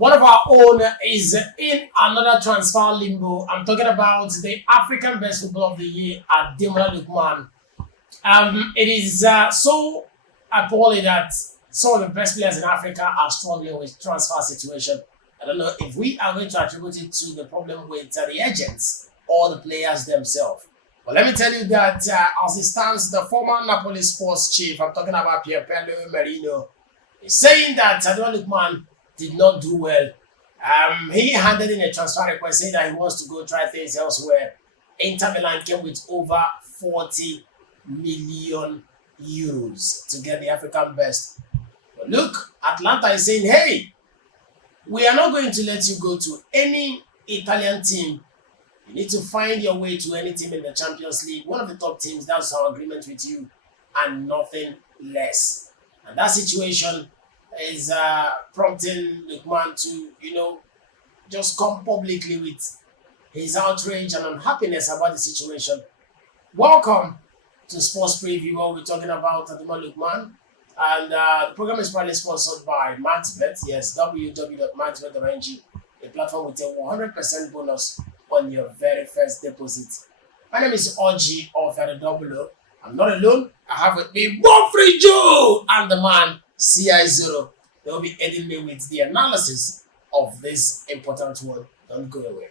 One of our own is in another transfer limbo. I'm talking about the African Best Footballer of the Year, Ademola Lookman. It is so appalling that some of the best players in Africa are struggling with transfer situation. I don't know if we are going to attribute it to the problem with the agents or the players themselves. But let me tell you that as it stands, the former Napoli sports chief, I'm talking about Pierpaolo Merino, is saying that Ademola Lookman did not do well. He handed in a transfer request saying that he wants to go try things elsewhere. Inter Milan came with over 40 million euros to get the African best. But look, Atlanta is saying, hey, we are not going to let you go to any Italian team. You need to find your way to any team in the Champions League, one of the top teams. That's our agreement with you, and nothing less. And that situation is prompting Lookman to, just come publicly with his outrage and unhappiness about the situation. Welcome to Sports Preview, where we'll be talking about Ademola Lookman. And the program is proudly sponsored by MaxBet. Yes, www.maxbet.ng, a platform with a 100% bonus on your very first deposit. My name is Oji of Ademola. I'm not alone. I have with me Free Joe and the man CI0. They will be aiding me with the analysis of this important one. Don't go away.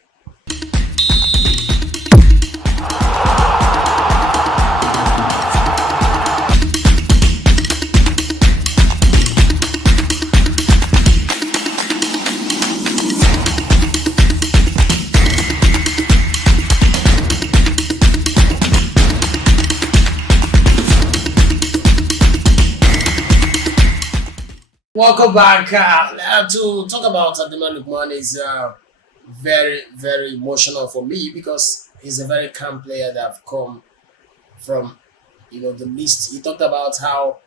Welcome back. To talk about Ademola Lookman is very, very emotional for me because he's a very calm player that have come from, the least. He talked about how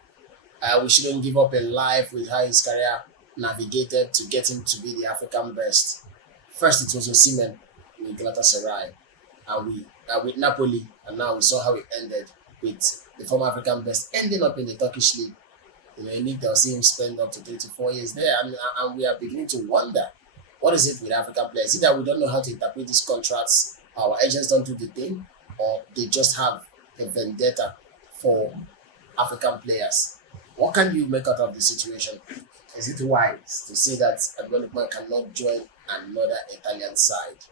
we shouldn't give up in life with how his career navigated to get him to be the African best. First, it was Osimhen with Galatasaray, and with Napoli, and now we saw how it ended with the former African best ending up in the Turkish league. A league that will see him spend up to 3 to 4 years there, and we are beginning to wonder, what is it with African players? Is it that we don't know how to interpret these contracts, our agents don't do the thing, or they just have a vendetta for African players? What can you make out of the situation? Is it wise to say that Ademola Lookman cannot join another Italian side?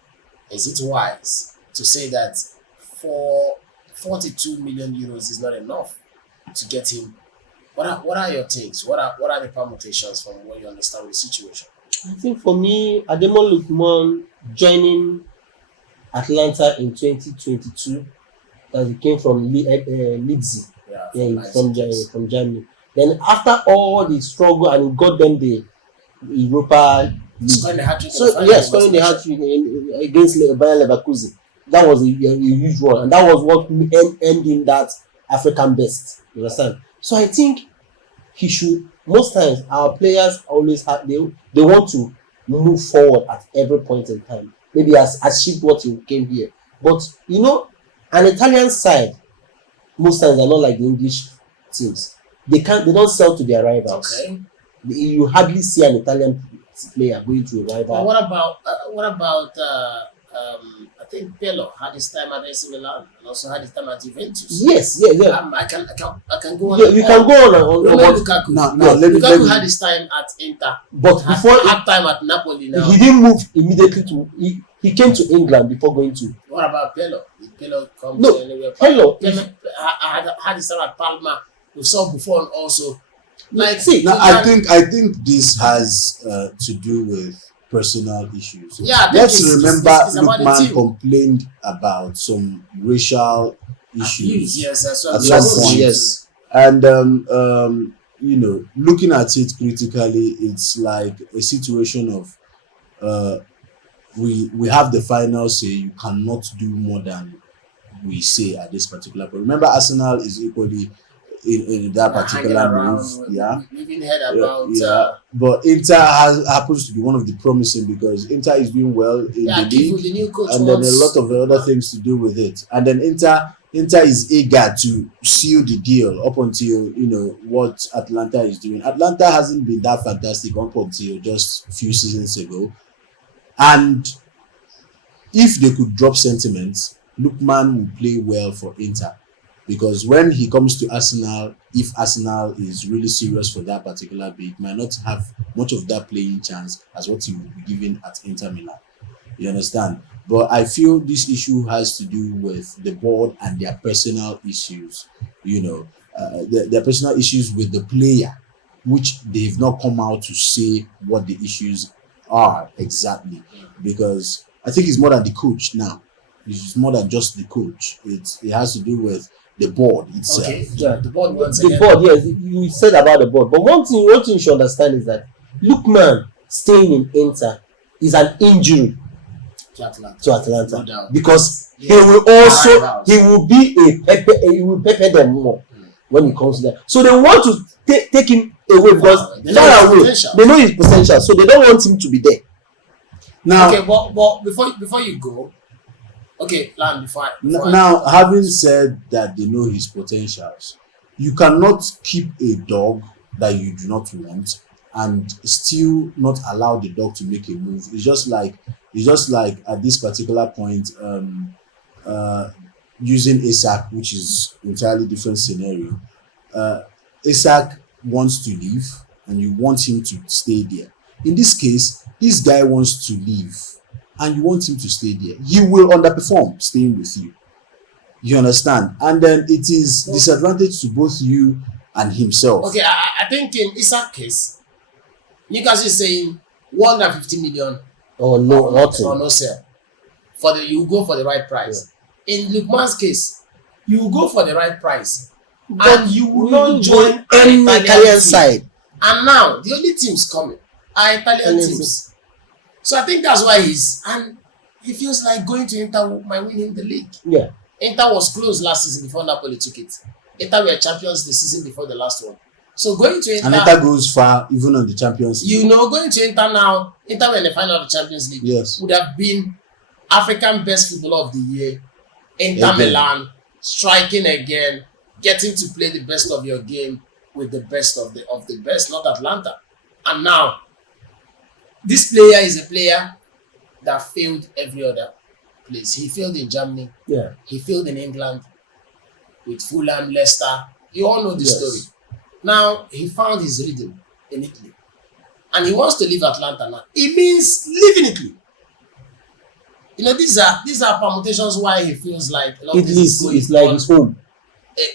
Is it wise to say that for 42 million euros is not enough to get him? What are your takes? What are the permutations from what you understand with the situation? I think for me, Ademola Lookman joining Atlanta in 2022, as he came from Leeds, from Germany. Then after all the struggle and he got them the Europa League. Scoring the hat-trick against Bayer Leverkusen. That was a huge one, and that was what ended that African best. You understand? So I think he should. Most times, our players always have they want to move forward at every point in time. Maybe achieve what you came here, but an Italian side most times are not like the English teams. They don't sell to their rivals. Okay. You hardly see an Italian player going to a rival. But what about I think Pirlo had his time at AC Milan and also had his time at Juventus. Yes. I can go on. Yeah, you can go on. Lukaku. Lukaku had his time at Inter, but before had time at Napoli. Now he didn't move immediately to. He came to England before going to. What about Pirlo? Did Pirlo come to anywhere? Pirlo had his time at Palma. We saw before and also. I think this has to do with personal issues. Yeah, let's remember Lookman complained about some racial issues. Yes, at some point. Yes. And looking at it critically, it's like a situation of we have the final say. You cannot do more than we say at this particular point. Remember, Arsenal is equally in that particular move. We've been heard about. But Inter happens to be one of the promising because Inter is doing well in the league, the new coach and then a lot of the other things to do with it. And then Inter Inter is eager to seal the deal up until what Atlanta is doing. Atlanta hasn't been that fantastic up until just a few seasons ago, and if they could drop sentiments, Lookman will play well for Inter, because when he comes to Arsenal, if Arsenal is really serious for that particular bid, might not have much of that playing chance as what he will be given at Inter Milan. You understand? But I feel this issue has to do with the board and their personal issues. Their personal issues with the player, which they've not come out to say what the issues are exactly. Because I think it's more than the coach now. It's more than just the coach. It has to do with the board itself. Okay, yeah, the board once The again. board, yes, you said about the board. But one thing you should understand is that Lookman staying in Inter is an injury To Atlanta. to Atlanta, No doubt. because Yes. he will be he will pepper them more when it comes to that. So they want to take him away because They know far his away potential. they know his potential, so they don't want him to be there. Now, Okay, but before you go, okay, Lan, now, having said that they know his potentials, you cannot keep a dog that you do not want and still not allow the dog to make a move. It's just like at this particular point, using Isaac, which is entirely different scenario. Isaac wants to leave and you want him to stay there. In this case, this guy wants to leave and you want him to stay there. He will underperform staying with you. You understand? And then it is disadvantage to both you and himself. Okay, I think in Isaac case, Newcastle is saying 150 million Oh no, nothing. or no sell. You go for the right price. In Lookman's case, you will go for the right price, and you will not join any an Italian team. side. And now the only teams coming are Italian teams. So I think that's why he feels like going to Inter might win him the league. Yeah. Inter was close last season before Napoli took it. Inter were champions the season before the last one. So going to Inter, And Inter goes far even on the Champions League. going to Inter now, Inter were in the final of the Champions League. Yes. Would have been African best footballer of the year, Inter Again. Milan, striking again, getting to play the best of your game with the best of the best, not Atlanta. And now, this player is a player that failed every other place. He failed in Germany. Yeah. He failed in England with Fulham, Leicester. You all know the Yes. story. Now, he found his rhythm in Italy. And he wants to leave Atlanta now. It means leaving Italy. These are permutations why he feels like a lot of Italy this is like his home.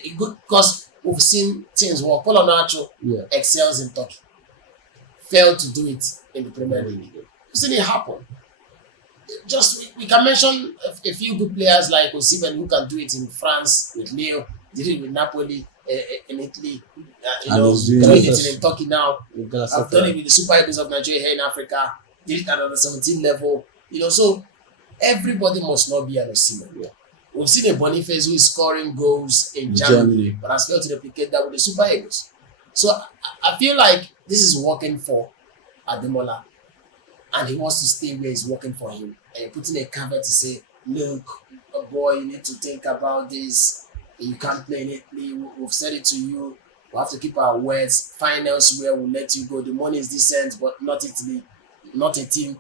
because we've seen things work. Paulo Nacho Yeah. excels in Turkey. Failed to do it in the Premier League. We've seen it happen. We can mention a few good players like Osimhen who can do it in France with Leo, did it with Napoli, in Italy, he's doing doing it in Turkey now. I've done it with the Super Eagles of Nigeria here in Africa, did it at the 17 level. So everybody must not be an Osimhen. Yeah. We've seen a Boniface who is scoring goals in Germany, but has failed to replicate that with the Super Eagles. So I feel like this is working for Ademola, and he wants to stay where it's working for him. And putting a caveat to say, look, boy, you need to think about this. You can't play in Italy. We've said it to you. We have to keep our words. Find elsewhere. We'll let you go. The money is decent, but not Italy, not a team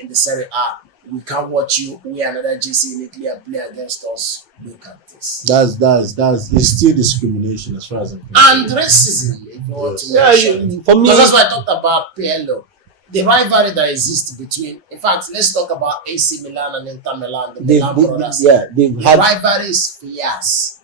in the Serie A. We can't watch you wear another JC in Italy and play against us. Look at this. That's it's still discrimination as far as I'm concerned. And racism, if you want to Yeah, mention it. for me, Because that's why I talked about PLO. The rivalry that exists between, in fact, let's talk about AC Milan and Inter Milan, the Milan brothers. they've The had rivalry is fierce.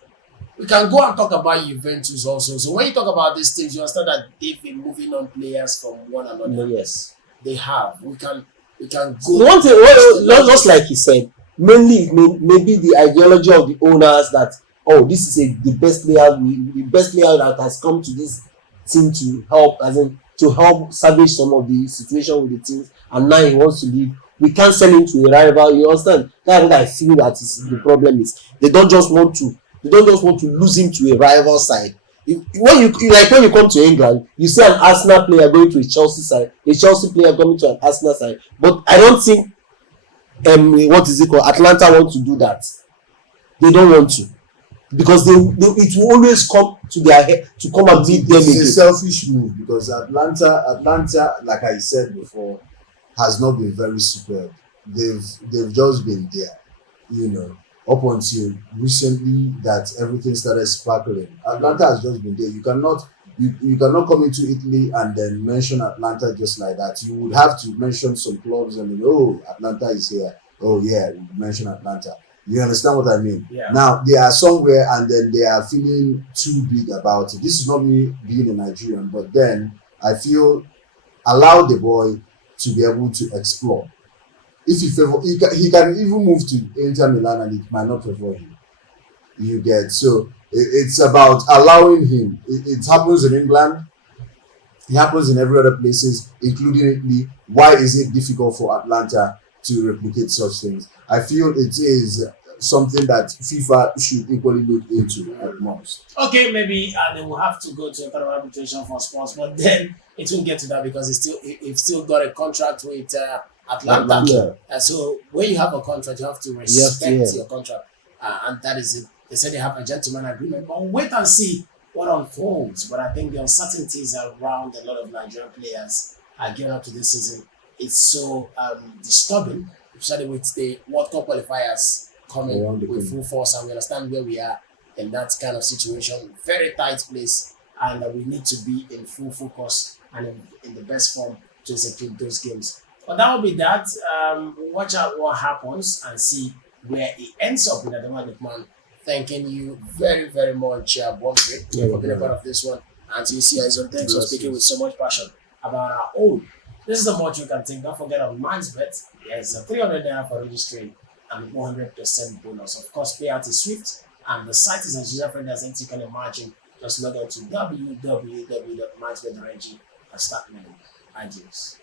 We can go and talk about Juventus also. So when you talk about these things, you understand that they've been moving on players from one another. yes. They have. We can go. One thing, just like he said, mainly maybe the ideology of the owners that this is the best player that has come to this team to help, to help salvage some of the situation with the teams, and now he wants to leave. We can't sell him to a rival. You understand? That's what I feel that is the problem is. They don't just want to lose him to a rival side. When you come to England, you see an Arsenal player going to a Chelsea side, a Chelsea player coming to an Arsenal side. But I don't think Atlanta want to do that. they don't want to, because they it will always come to their head to come and meet them It's a again. selfish move because Atlanta, like I said before, has not been very superb. They've just been there, you know, up until recently that everything started sparkling. Atlanta has just been there. You cannot come into Italy and then mention Atlanta just like that. You would have to mention some clubs and oh, Atlanta is here. Oh yeah, mention Atlanta. You understand what I mean? Yeah. Now they are somewhere and then they are feeling too big about it. This is not me being a Nigerian, but then I feel allow the boy to be able to explore. If he can even move to Inter Milan and it might not favor him. You get, so it's about allowing him. It happens in England. It happens in every other places, including Italy. Why is it difficult for Atlanta to replicate such things? I feel it is something that FIFA should equally look into at most. Okay, maybe they will have to go to internal arbitration for sports, but then it won't get to that because it's still got a contract with Atlanta. Yeah. So when you have a contract, you have to respect yeah. your contract, and that is it. They said they have a gentleman agreement, but we'll wait and see what unfolds. But I think the uncertainties around a lot of Nigerian players gearing up to this season, it's so disturbing, especially with the World Cup qualifiers coming with full force, and we understand where we are in that kind of situation. Very tight place, and we need to be in full focus and in the best form to execute those games. But that will be that. We'll watch out what happens and see where it ends up with Ademola Lookman. Thanking you very, very much, Bonfrey, for being a part of this one. And to you see us on thanks for speaking with so much passion about our own. This is the much you can take. Don't forget on MindBet, there's a 300 naira for registering and 100% bonus. Of course, payout is swift, and the site is as user friendly as you can imagine. Just log on to www.mindbet.ng and start winning. Ideas.